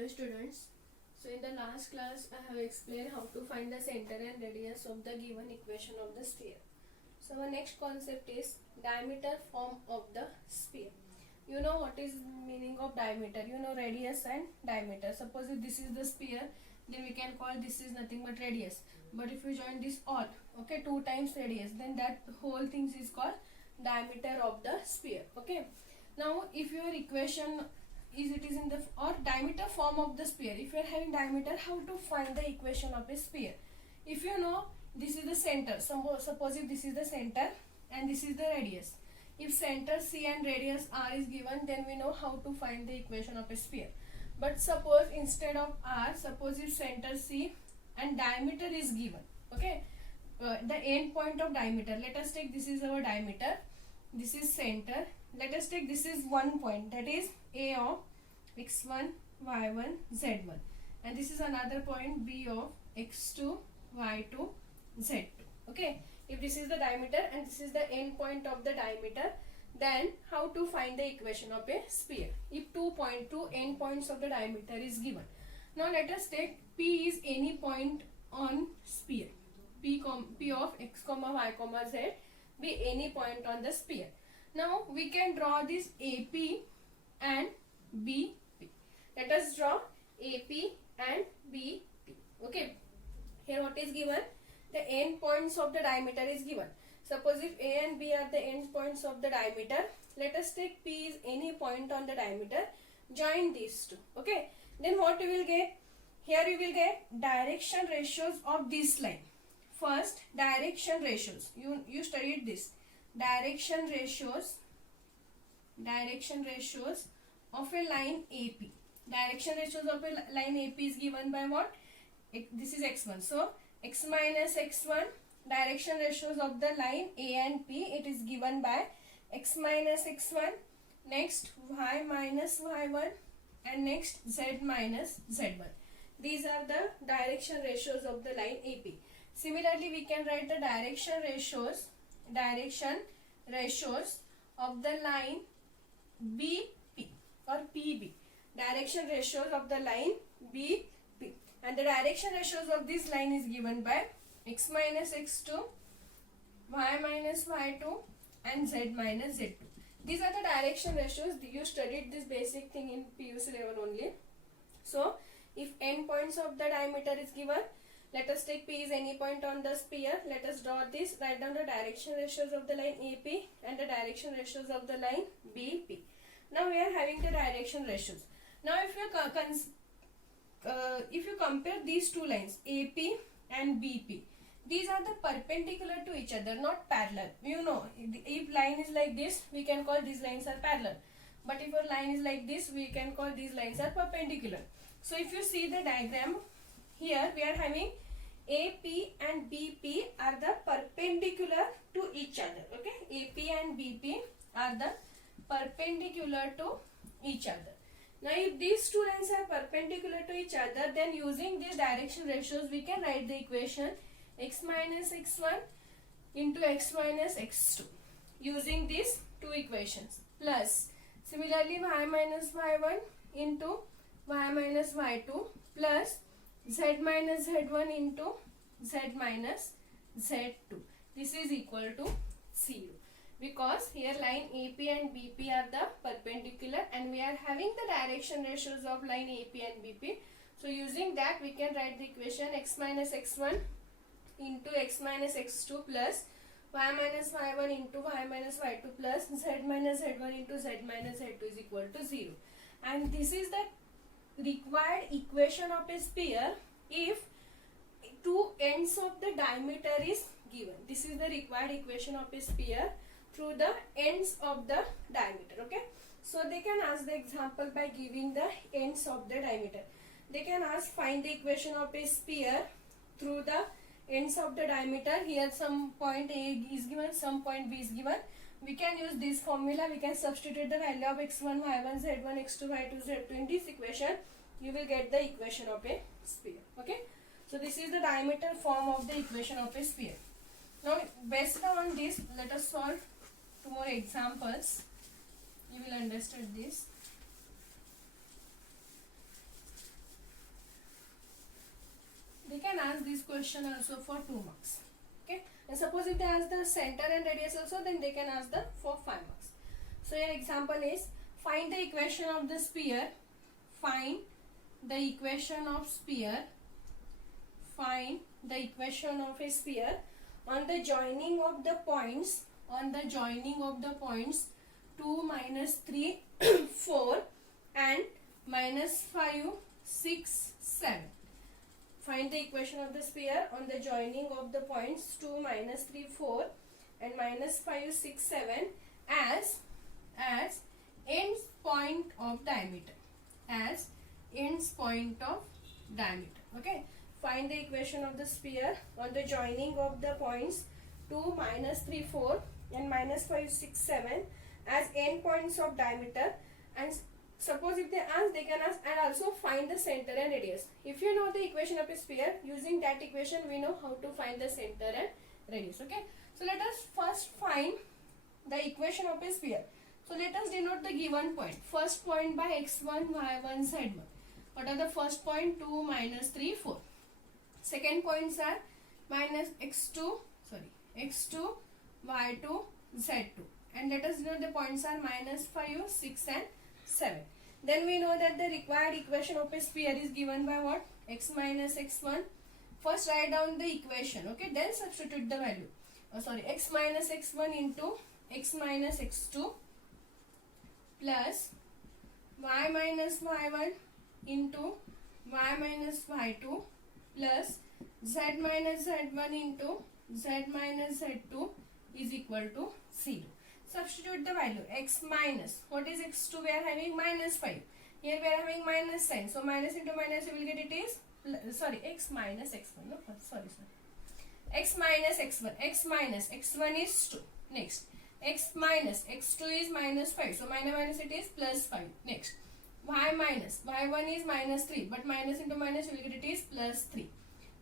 Hello students. So in the last class I have explained how to find the center and radius of the given equation of the sphere. So our next concept is diameter form of the sphere. You know what is meaning of diameter. You know radius and diameter. Suppose if this is the sphere, then we can call this is nothing but radius. But if you join this all, okay, 2 times radius, then that whole thing is called diameter of the sphere. Okay. Now if your equation is it is in the or diameter form of the sphere, if you are having diameter, how to find the equation of a sphere? If you know this is the center, suppose if this is the center and this is the radius, if center C and radius R is given, then we know how to find the equation of a sphere. But suppose instead of R, suppose if center C and diameter is given, okay, the end point of diameter, let us take this is our diameter, this is center, let us take this is one point, that is A of x1, y1, z1, and this is another point B of x2, y2, z2. Okay, if this is the diameter and this is the end point of the diameter, then how to find the equation of a sphere? If 2 end points of the diameter is given. Now let us take P is any point on sphere. P of x, y, z be any point on the sphere. Now we can draw this AP and BP. Let us draw AP and BP. Okay. Here what is given? The end points of the diameter is given. Suppose if A and B are the end points of the diameter, let us take P is any point on the diameter. Join these two. Okay. Then what we will get? Here we will get direction ratios of this line. First, direction ratios. You studied this. Direction ratios of a line AP. Direction ratios of a line AP is given by what? This is x1. So x minus x1, direction ratios of the line A and P, it is given by x minus x1, next y minus y1, and next z minus z1. These are the direction ratios of the line AP. Similarly, we can write the direction ratios of the line BP or PB. Direction ratios of the line BP, and the direction ratios of this line is given by x minus x2, y minus y2, and z minus z2. These are the direction ratios. You studied this basic thing in PUC level only. So if end points of the diameter is given, let us take P is any point on the sphere. Let us draw this. Write down the direction ratios of the line AP and the direction ratios of the line BP. Now we are having the direction ratios. Now if you compare these two lines AP and BP, these are the perpendicular to each other, not parallel. You know, if line is like this, we can call these lines are parallel. But if a line is like this, we can call these lines are perpendicular. So if you see the diagram, here we are having AP and BP are the perpendicular to each other. Okay, AP and BP are the perpendicular to each other. Now if these two lines are perpendicular to each other, then using these direction ratios we can write the equation x minus x1 into x minus x2 using these two equations, plus similarly y minus y1 into y minus y2 plus z minus z1 into z minus z2. This is equal to 0, because here line AP and BP are the perpendicular and we are having the direction ratios of line AP and BP. So using that we can write the equation x minus x1 into x minus x2 plus y minus y1 into y minus y2 plus z minus z1 into z minus z2 is equal to 0. And this is the required equation of a sphere if two ends of the diameter is given. This is the required equation of a sphere through the ends of the diameter. Okay, so they can ask the example by giving the ends of the diameter. They can ask find the equation of a sphere through the ends of the diameter. Here some point A is given, some point B is given. We can use this formula. We can substitute the value of x1, y1, z1, x2, y2, z2 in this equation. You will get the equation of a sphere. Okay, so this is the diameter form of the equation of a sphere. Now based on this, let us solve 2 more examples. You will understand this. question also for 2 marks. Okay, and suppose if they ask the center and radius also, then they can ask the for 5 marks. So your example is, find the equation of the sphere. Find the equation of sphere. Find the equation of a sphere on the joining of the points. On the joining of the points 2, -3, 4 and -5, 6, 7. Find the equation of the sphere on the joining of the points 2, -3, 4 and -5, 6, 7 as ends point of diameter. As ends point of diameter. Okay. Find the equation of the sphere on the joining of the points 2, -3, 4 and -5, 6, 7 as end points of diameter. And suppose if they ask, they can ask and also find the center and radius. If you know the equation of a sphere, using that equation we know how to find the center and radius. Okay. So let us first find the equation of a sphere. So let us denote the given point. First point by x1, y1, z1. What are the first point? 2, -3, 4. Second points are x2, y2, z2. And let us know the points are -5, 6 and 7. Then we know that the required equation of a sphere is given by what? X minus x1. First write down the equation. Okay. Then substitute the value. X minus x1 into x minus x2 plus y minus y1 into y minus y2 plus z minus z1 into z minus z2 is equal to 0. Substitute the value. X minus, what is x2? We are having -5. Here we are having minus sign. So minus into minus you will get it is, x minus x1. No, x minus x1. X minus x1 is 2. Next, x minus x2 is -5. So minus it is +5. Next, y minus y1 is -3. But minus into minus you will get it is +3.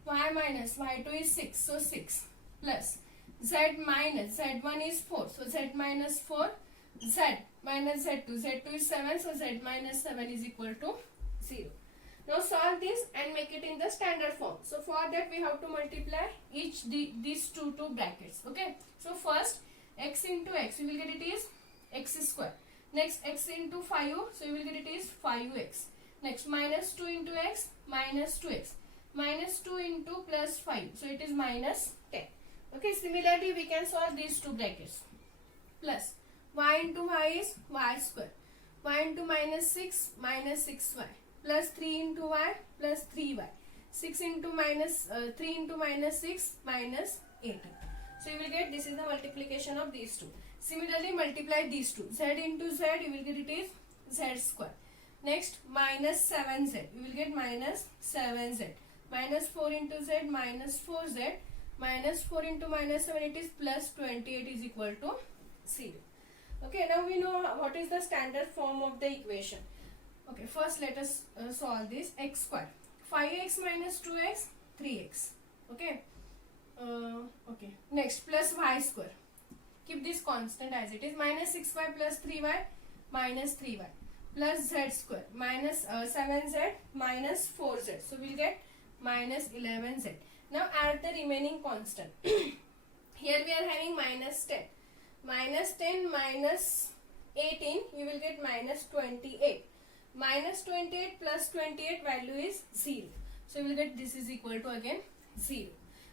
Y minus y2 is 6. So 6 plus z minus z1 is 4. So z minus 4. Z minus z2. Z2 is 7. So z minus 7 is equal to 0. Now solve this and make it in the standard form. So for that we have to multiply these two brackets. Okay. So first x into x, you will get it is x square. Next x into 5, so you will get it is 5x. Next -2 into x, -2x. -2 into +5, so it is -10. Okay, similarly we can solve these two brackets. Plus y into y is y square. Y into -6, -6y. Plus 3 into y, plus 3y. 6 into -3 into -6, -18. So you will get, this is the multiplication of these two. Similarly multiply these two. Z into z, you will get it is z square. Next -7z, you will get -7z. -4 into z, -4z. -4 into -7, it is +28 is equal to 0. Okay, now we know what is the standard form of the equation. Okay, first let us solve this. X square, 5x minus 2x, 3x. Okay. Okay. Next, plus y square. Keep this constant as it is. -6y plus 3y, -3y. Plus z square, -7z, -4z. So we'll get -11z. Now add the remaining constant. Here we are having -10. -10 minus 18, you will get -28. -28 plus 28 value is 0. So you will get this is equal to again 0.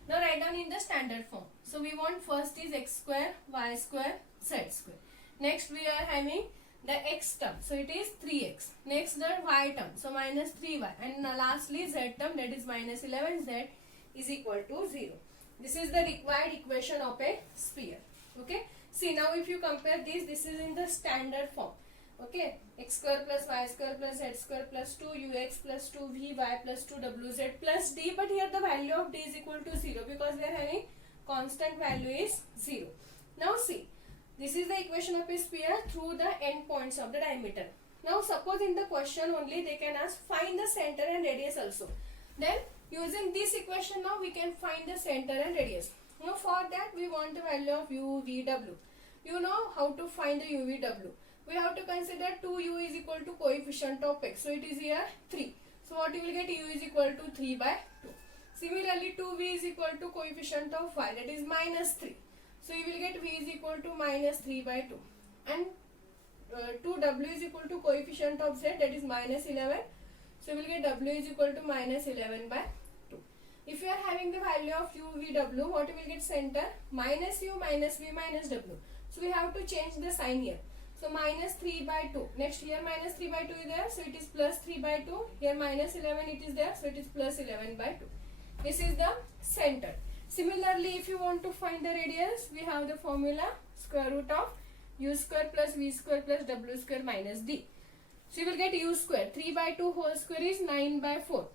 Now write down in the standard form. So we want first is x square, y square, z square. Next we are having the x term. So it is 3x. Next the y term. So -3y. And lastly z term, that is -11z is equal to 0. This is the required equation of a sphere. Okay. See, now if you compare this is in the standard form. Okay, x square plus y square plus z square plus 2ux plus 2vy plus 2wz plus d, but here the value of d is equal to 0 because we are having constant value is 0. Now see, this is the equation of a sphere through the end points of the diameter. Now suppose in the question only they can ask find the center and radius also. Then using this equation now we can find the center and radius. Now for that we want the value of u, v, w. You know how to find the u, v, w. We have to consider 2u is equal to coefficient of x. So it is here 3. So what you will get, u is equal to 3 by 2. Similarly, 2v is equal to coefficient of y, that is minus 3. So you will get v is equal to minus 3 by 2. And 2w is equal to coefficient of z, that is minus 11. So you will get w is equal to minus 11 by 2. If you are having the value of u, v, w, what you will get center? Minus u, minus v, minus w. So we have to change the sign here. So minus 3 by 2. Next here minus 3 by 2 is there. So it is plus 3 by 2. Here minus 11 it is there. So it is plus 11 by 2. This is the center. Similarly, if you want to find the radius, we have the formula square root of u square plus v square plus w square minus d. So you will get u square. 3 by 2 whole square is 9 by 4.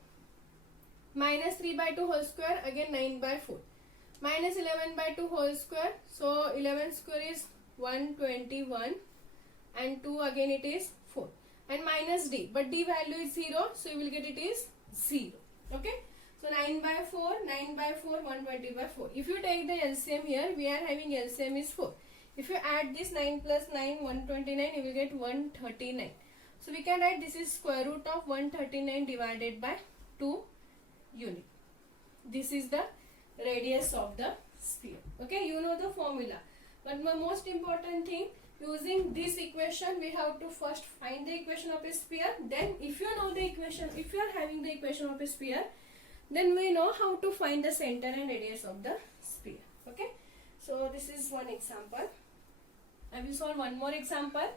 Minus 3 by 2 whole square, again 9 by 4. Minus 11 by 2 whole square. So 11 square is 121. And 2 again it is 4. And minus d. But d value is 0. So you will get it is 0. Okay. So 9 by 4, 9 by 4, 120 by 4. If you take the LCM here, we are having LCM is 4. If you add this 9 plus 9, 129, you will get 139. So we can write this is square root of 139 divided by 2 unit. This is the radius of the sphere. Okay, you know the formula. But the most important thing, using this equation, we have to first find the equation of a sphere. Then if you know the equation, if you are having the equation of a sphere, then we know how to find the center and radius of the sphere. Okay. So this is one example. I will solve one more example.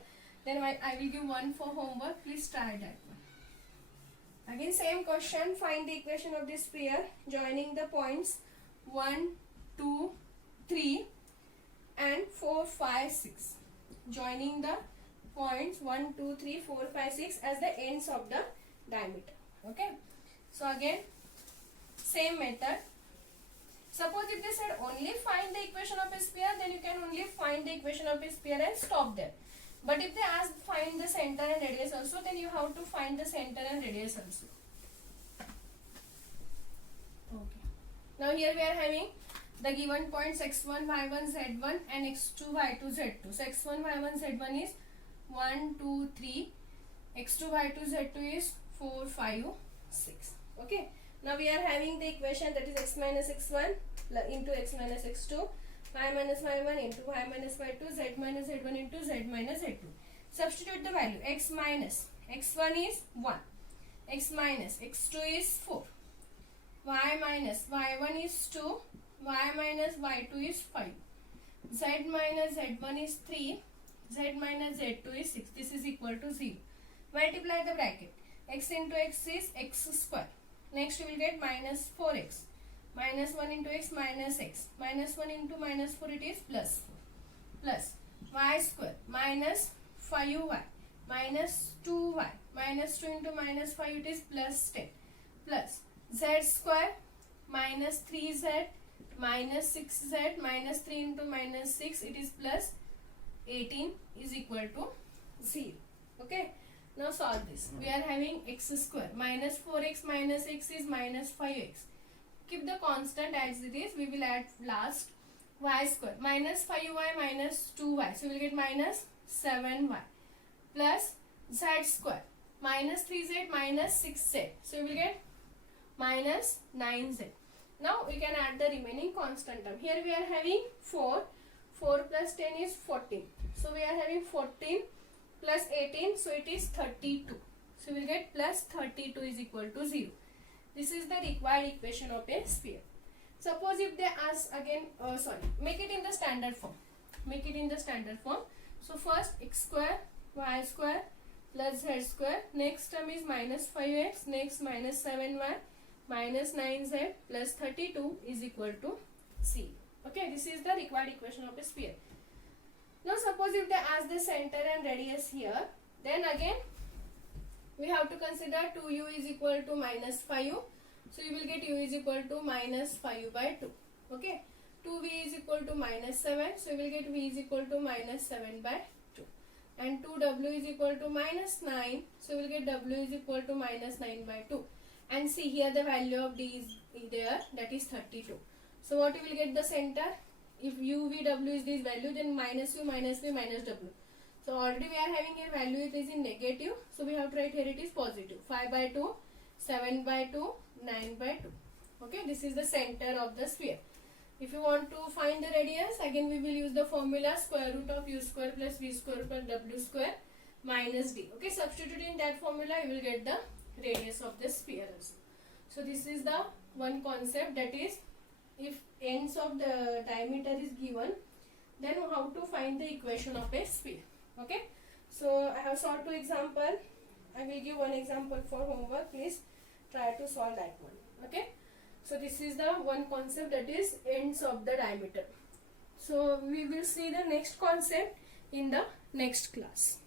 Then I will give one for homework. Please try that one. Again same question. Find the equation of the sphere joining the points 1, 2, 3 and 4, 5, 6. Joining the points 1, 2, 3, 4, 5, 6 as the ends of the diameter. Okay. So again, same method. Suppose if they said only find the equation of a sphere, then you can only find the equation of a sphere and stop there. But if they ask find the center and radius also, then you have to find the center and radius also. Okay. Now here we are having the given points x1, y1, z1 and x2, y2, z2. So x1, y1, z1 is 1, 2, 3. x2, y2, z2 is 4, 5, 6. Okay. Now we are having the equation, that is x minus x1 into x minus x2, y minus y1 into y minus y2, z minus z1 into z minus z2. Substitute the value. X minus x1 is 1, x minus x2 is 4, y minus y1 is 2, y minus y2 is 5, z minus z1 is 3, z minus z2 is 6. This is equal to 0. Multiply the bracket. X into x is x square. Next you will get minus 4x. Minus 1 into x minus x. Minus 1 into minus 4 it is plus 4. Plus y square minus 5y. Minus 2y. Minus 2 into minus 5 it is plus 10. Plus z square minus 3z minus 6z minus 3 into minus 6 it is plus 18 is equal to 0. Okay. Now solve this. We are having x square minus 4x minus x is minus 5x. Keep the constant as it is. We will add last y square minus 5y minus 2y. So we will get minus 7y plus z square minus 3z minus 6z. So we will get minus 9z. Now we can add the remaining constant term. Here we are having 4. 4 plus 10 is 14. So we are having 14 plus 18, so it is 32. So we will get plus 32 is equal to 0. This is the required equation of a sphere. Suppose if they ask again, make it in the standard form. Make it in the standard form. So first x square, y square plus z square. Next term is minus 5x. Next minus 7y minus 9z plus 32 is equal to 0. Okay, this is the required equation of a sphere. Now suppose if they ask the center and radius here, then again we have to consider 2u is equal to minus 5u. So you will get u is equal to minus 5u by 2. Okay. 2v is equal to minus 7. So you will get v is equal to minus 7 by 2. And 2w is equal to minus 9. So you will get w is equal to minus 9 by 2. And see here the value of d is there, that is 32. So what you will get the center? If u, v, w is this value, then minus u, minus v, minus w. So already we are having here value, it is in negative. So we have to write here it is positive. 5 by 2, 7 by 2, 9 by 2. Okay, this is the center of the sphere. If you want to find the radius, again we will use the formula square root of u square plus v square plus w square minus d. Okay, substituting that formula you will get the radius of the sphere also. So this is the one concept, that is, if ends of the diameter is given, then how to find the equation of a sphere. Okay, so I have solved 2 examples. I will give one example for homework. Please try to solve that one. Okay, so this is the one concept, that is ends of the diameter. So we will see the next concept in the next class.